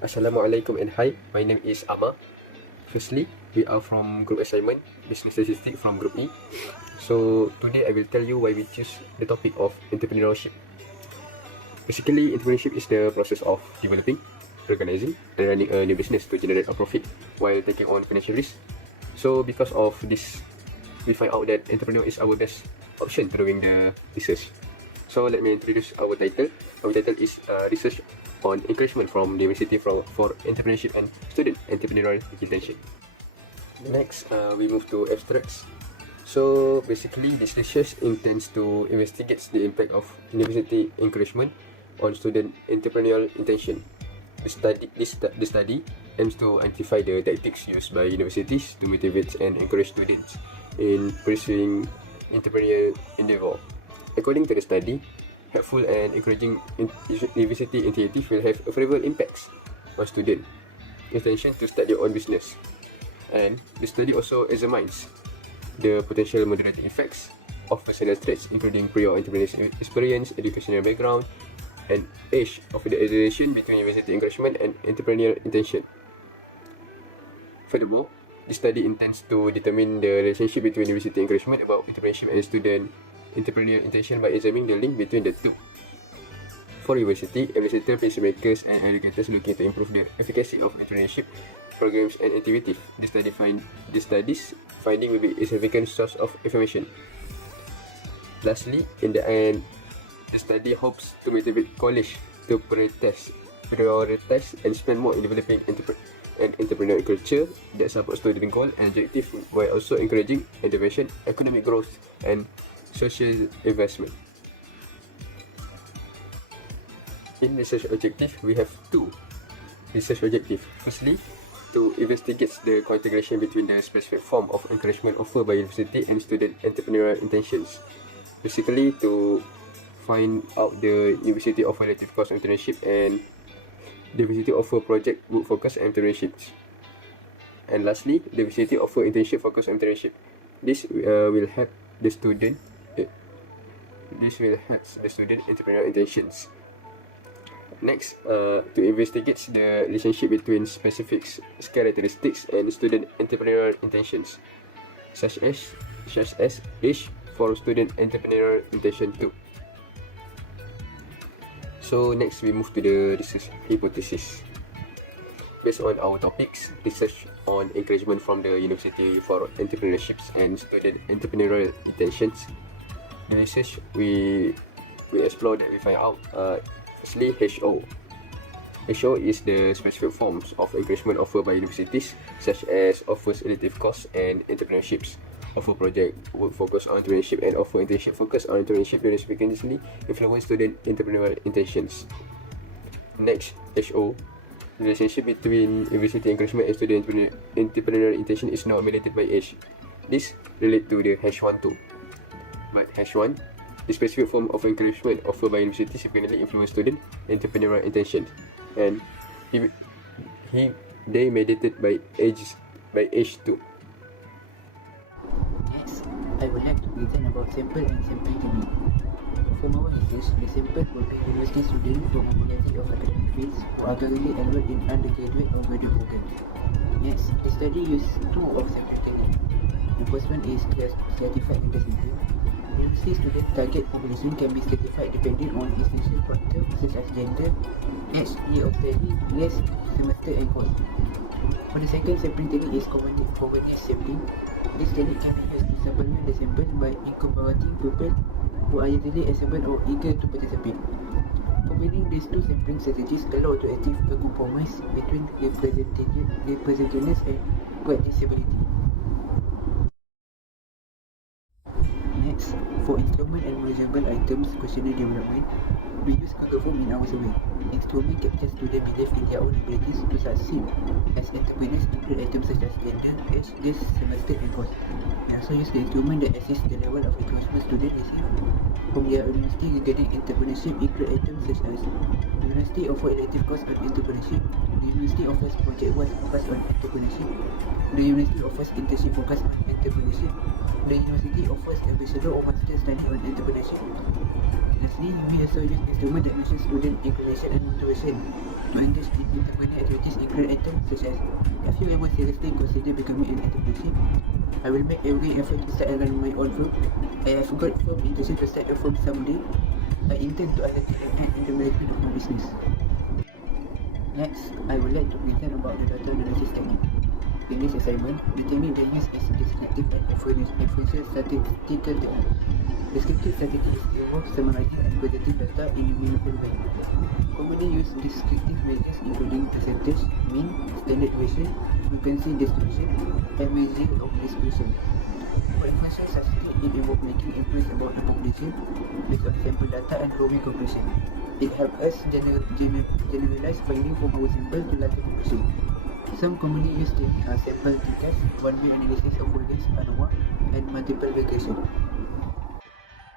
Assalamualaikum and hi, my name is Amma. Firstly, we are from Group Assignment, Business Statistics from Group E. So today I will tell you why we choose the topic of entrepreneurship. Basically, entrepreneurship is the process of developing, organizing, and running a new business to generate a profit while taking on financial risk. So because of this, we find out that entrepreneur is our best option during the research. So let me introduce our title. Our title is Research on Encouragement from the University for Entrepreneurship and Student Entrepreneurial Intention. Next, we move to abstracts. So basically, this research intends to investigate the impact of university encouragement on student entrepreneurial intention. The study aims to identify the tactics used by universities to motivate and encourage students in pursuing entrepreneurial endeavor. According to the study, helpful and encouraging university initiatives will have favorable impacts on student intention to start their own business. And the study also examines the potential moderating effects of personal traits, including prior entrepreneurial experience, educational background, and age of the relation between university encouragement and entrepreneurial intention. Furthermore, the study intends to determine the relationship between university encouragement about entrepreneurship and student entrepreneurial intention by examining the link between the two. For university, investigator policymakers and educators looking to improve the efficacy of entrepreneurship programs and activities. The study's finding will be a significant source of information. Lastly, in the end, the study hopes to motivate college to prioritize and spend more in developing an entrepreneurial culture that supports student goal and objective while also encouraging innovation, economic growth, and social investment. In research objective, we have two research objectives. Firstly, to investigate the integration between the specific form of encouragement offered by university and student entrepreneurial intentions. Basically, to find out the university offer elective course of internship and the university offer project work focus and internships. And lastly, the university offer internship focus on internship. This will help the student. Entrepreneurial intentions. Next, to investigate the relationship between specific characteristics and student entrepreneurial intentions, such as age for student entrepreneurial intention 2. So next we move to the research hypothesis. Based on our topics, research on encouragement from the University for Entrepreneurships and Student Entrepreneurial Intentions, the research we explore that we find out firstly HO. HO is the specific forms of encouragement offered by universities, such as offers elective course and entrepreneurships, offer project work focus on entrepreneurship, and offer internship focus on entrepreneurship to significantly influence student entrepreneurial intentions. Next, HO. The relationship between university encouragement and student entrepreneurial intention is not related by age. This relates to the H1 too. But H1, the specific form of encouragement offered by university significantly influence student entrepreneurial intention, and they mediated by age too. Next, I would like to present about sample and sample technique. From our research, the sample will be university students from a variety of academic fields who are currently enrolled in undergraduate or graduate programs. Next, the study used two of sample technique. The first one is stratified intersample. University student target population can be stratified depending on essential factors such as gender, age, year of study, race, semester, and course. For the second sampling technique is convenience sampling. This technique can be used to supplement the sample by incorporating people who are usually assembled or eager to participate. Combining these two sampling strategies allow to achieve a compromise between representativeness and practicability. Next, for instrument and measurable items questionnaire development, we use Google Form in our survey. Instrument captures student belief in their own abilities to succeed, as entrepreneurs include items such as gender, age, race, semester, and course. We also use the instrument that assess the level of encouragement students receive from their university regarding entrepreneurship, include items such as the university offers elective course on entrepreneurship, the university offers project work focus on entrepreneurship, the university offers internship focus on entrepreneurship, the university offers a bachelor or master study on entrepreneurship. Lastly, we also use instruments that measure student inclination and motivation. to engage in entrepreneurial activities include items such as, have you ever seriously considered becoming an entrepreneur? I will make every effort to start and run my own firm. I have got firm intention to start a firm someday. I intend to undertake a bid in the management of my business. Next, I would like to present about the data analysis technique. In this assignment, the technique they use is descriptive and inferential statistical technique. Descriptive statistics is involved summarizing and presenting data in a meaningful way. Commonly used descriptive measures including percentage, mean, standard deviation, frequency distribution, and measure of distribution. For inferential statistics, it involves making inference about the population based on sample data and drawing conclusion. It helps us generalize findings from our sample to larger population. Some commonly used techniques are sample t-test, one-way analysis of variance, ANOVA, and multiple regression.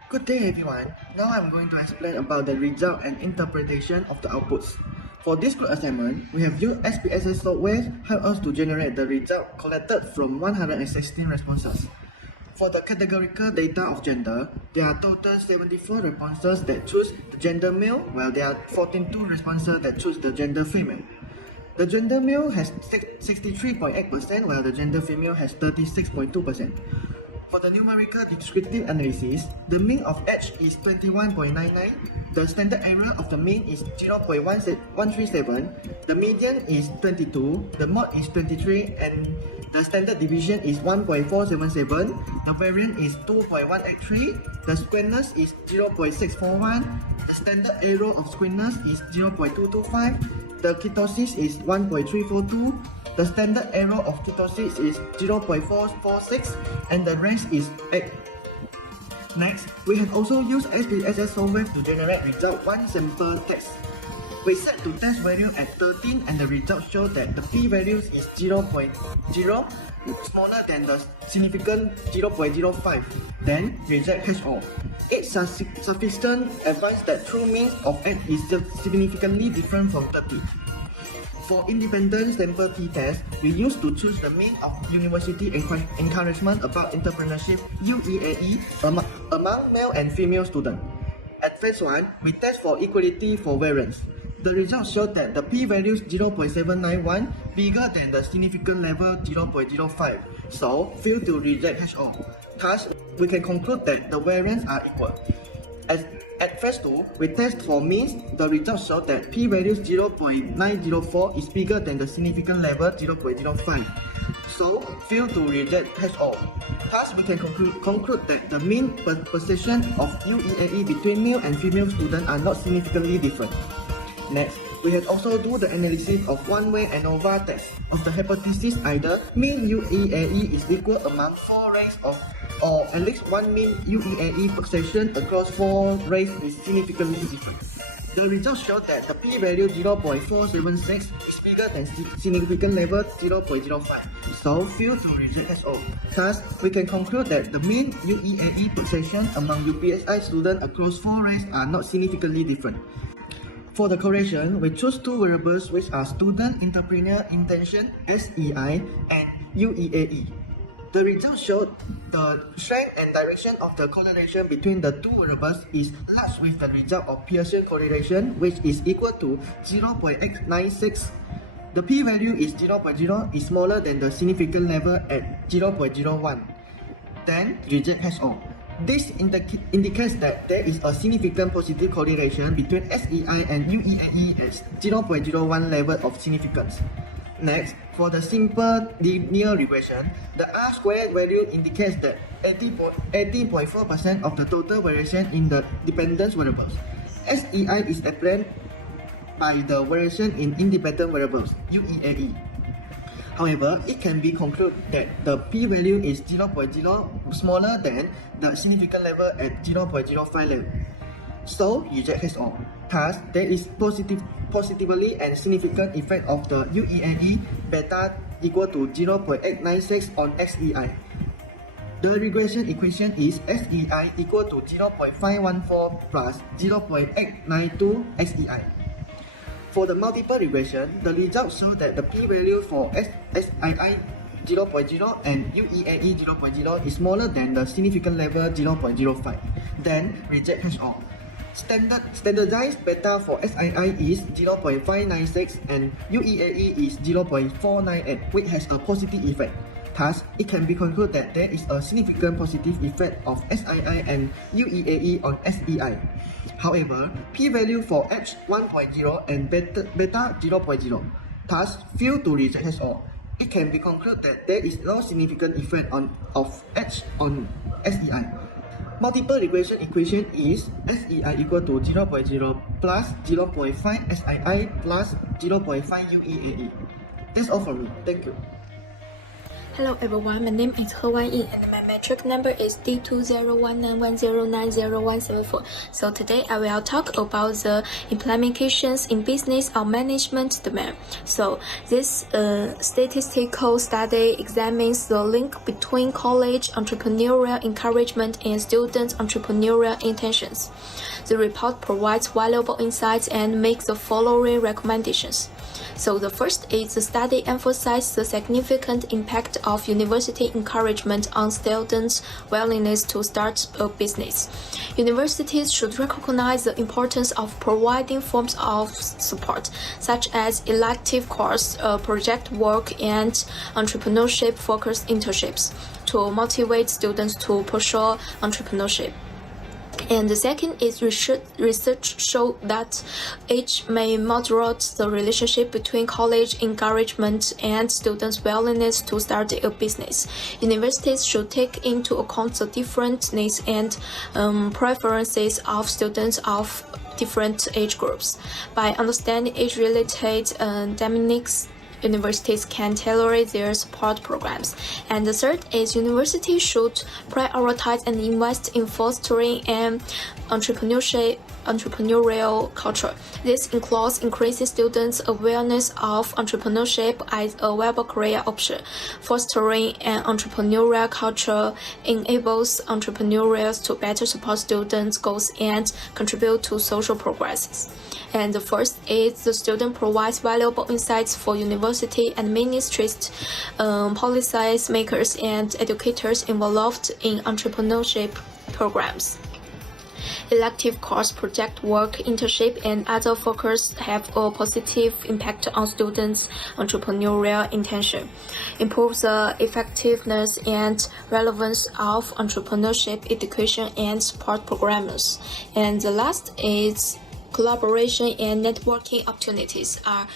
Good day everyone, now I'm going to explain about the result and interpretation of the outputs. For this group assignment, we have used SPSS software help us to generate the result collected from 116 responses. For the categorical data of gender, there are total 74 responses that choose the gender male, while there are 42 responses that choose the gender female. The gender male has 63.8%, while the gender female has 36.2%. For the numerical descriptive analysis, the mean of age is 21.99, the standard error of the mean is 0.137, the median is 22, the mode is 23, and the standard deviation is 1.477, the variance is 2.183, the squareness is 0.641, the standard error of squareness is 0.225, the ketosis is 1.342, the standard error of ketosis is 0.446, and the range is 8. Next, we have also used SPSS software to generate result one sample test. We set to test value at 13 and the result show that the p-value is 0.0, smaller than the significant 0.05, then reject HO. It's sufficient evidence that true means of X is significantly different from 30. For independent sample t-test, we used to choose the mean of university encouragement about entrepreneurship UEAE among male and female students. At phase 1, we test for equality for variance. The results showed that the p-value is 0.791 bigger than the significant level 0.05, so fail to reject HO. Thus, we can conclude that the variance are equal. At phase 2, we test for means. The results show that p-value 0.904 is bigger than the significant level 0.05, so fail to reject HO. Thus, we can conclude that the mean position of UEAE between male and female students are not significantly different. Next, we have also do the analysis of one-way ANOVA test of the hypothesis either mean UEAE is equal among 4 rays or at least one mean UEAE position across 4 rays is significantly different. The results show that the p-value 0.476 is bigger than significant level 0.05, so fail to reject HO. Thus, we can conclude that the mean UEAE position among UPSI students across 4 rays are not significantly different. For the correlation, we choose two variables which are student entrepreneur intention SEI and UEAE. The results showed the strength and direction of the correlation between the two variables is large with the result of Pearson correlation, which is equal to 0.896. The p-value is 0.0 is smaller than the significant level at 0.01. Then reject HO. This indicates that there is a significant positive correlation between SEI and UEAE at 0.01 level of significance. Next, for the simple linear regression, the R-squared value indicates that 18.4% of the total variation in the dependent variables. SEI is explained by the variation in independent variables, UEAE. However, it can be concluded that the p-value is 0.0 smaller than the significant level at 0.05 level. So, reject HO. Thus, there is positively and significant effect of the UEAE beta equal to 0.896 on SEI. The regression equation is SEI equal to 0.514 plus 0.892 SEI. For the multiple regression, the results show that the p-value for SII 0.0 and UEAE 0.0 is smaller than the significant level 0.05. Then reject HO. Standardized beta for SII is 0.596 and UEAE is 0.498, which has a positive effect. Thus, it can be concluded that there is a significant positive effect of SII and UEAE on SEI. However, p-value for H 1.0 and beta 0.0, thus fail to reject as all. It can be concluded that there is no significant effect of H on SEI. Multiple regression equation is SEI equal to 0.0 plus 0.5 SII plus 0.5 UEAE. That's all from me. Thank you. Hello everyone, my name is He Wan Ying and my metric number is D201910901744. So today I will talk about the implementations in business or management domain. So this statistical study examines the link between college entrepreneurial encouragement and student entrepreneurial intentions. The report provides valuable insights and makes the following recommendations. So the first is the study emphasizes the significant impact of university encouragement on students' willingness to start a business. Universities should recognize the importance of providing forms of support, such as elective course, project work, and entrepreneurship-focused internships, to motivate students to pursue entrepreneurship. And the second is research showed that age may moderate the relationship between college encouragement and students' willingness to start a business. Universities should take into account the different needs and preferences of students of different age groups. By understanding age-related dynamics, universities can tailor their support programs. And the third is universities should prioritize and invest in fostering an entrepreneurial culture. This includes increasing students' awareness of entrepreneurship as a viable career option. Fostering an entrepreneurial culture enables entrepreneurs to better support students' goals and contribute to social progress. And the first is the student provides valuable insights for university administrators, policy makers, and educators involved in entrepreneurship programs. Elective course, project work, internship, and other focus have a positive impact on students' entrepreneurial intention, improve the effectiveness and relevance of entrepreneurship education and support programs. And the last is collaboration and networking opportunities are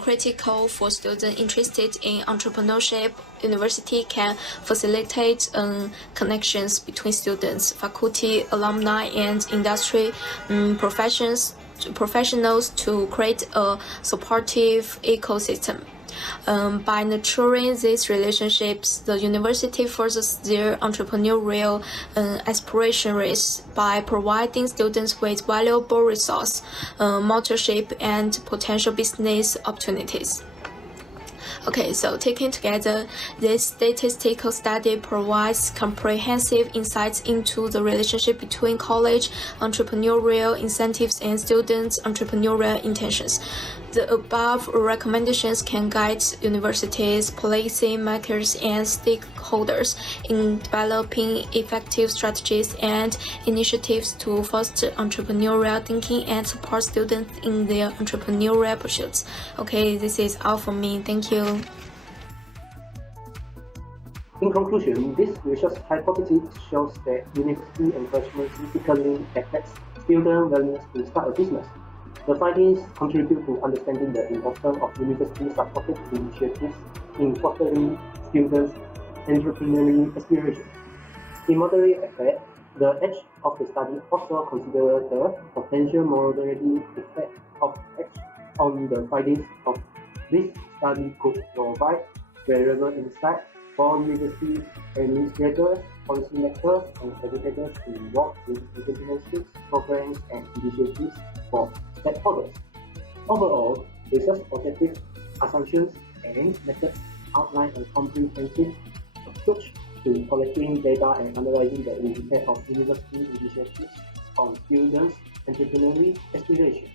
critical for students interested in entrepreneurship. University can facilitate connections between students, faculty, alumni, and industry professionals to create a supportive ecosystem. By nurturing these relationships, the university furthers their entrepreneurial aspirations by providing students with valuable resource, mentorship, and potential business opportunities. Okay, so taken together, this statistical study provides comprehensive insights into the relationship between college entrepreneurial incentives and students' entrepreneurial intentions. The above recommendations can guide universities, policy makers, and stakeholders in developing effective strategies and initiatives to foster entrepreneurial thinking and support students in their entrepreneurial pursuits. Okay, this is all from me. Thank you. In conclusion, this research hypothesis shows that university encouragement significantly affects student willingness to start a business. The findings contribute to understanding the importance of university-supported initiatives in fostering students' entrepreneurial aspirations. In moderate effect, the edge of the study also considers the potential moderating effect of edge on the findings of this study could provide valuable insight for university administrators, policymakers, and educators involved in entrepreneurship programs and initiatives for stakeholders. Overall, research objective assumptions and methods outline a comprehensive approach to collecting data and analyzing the impact of university initiatives on students' entrepreneurial aspirations.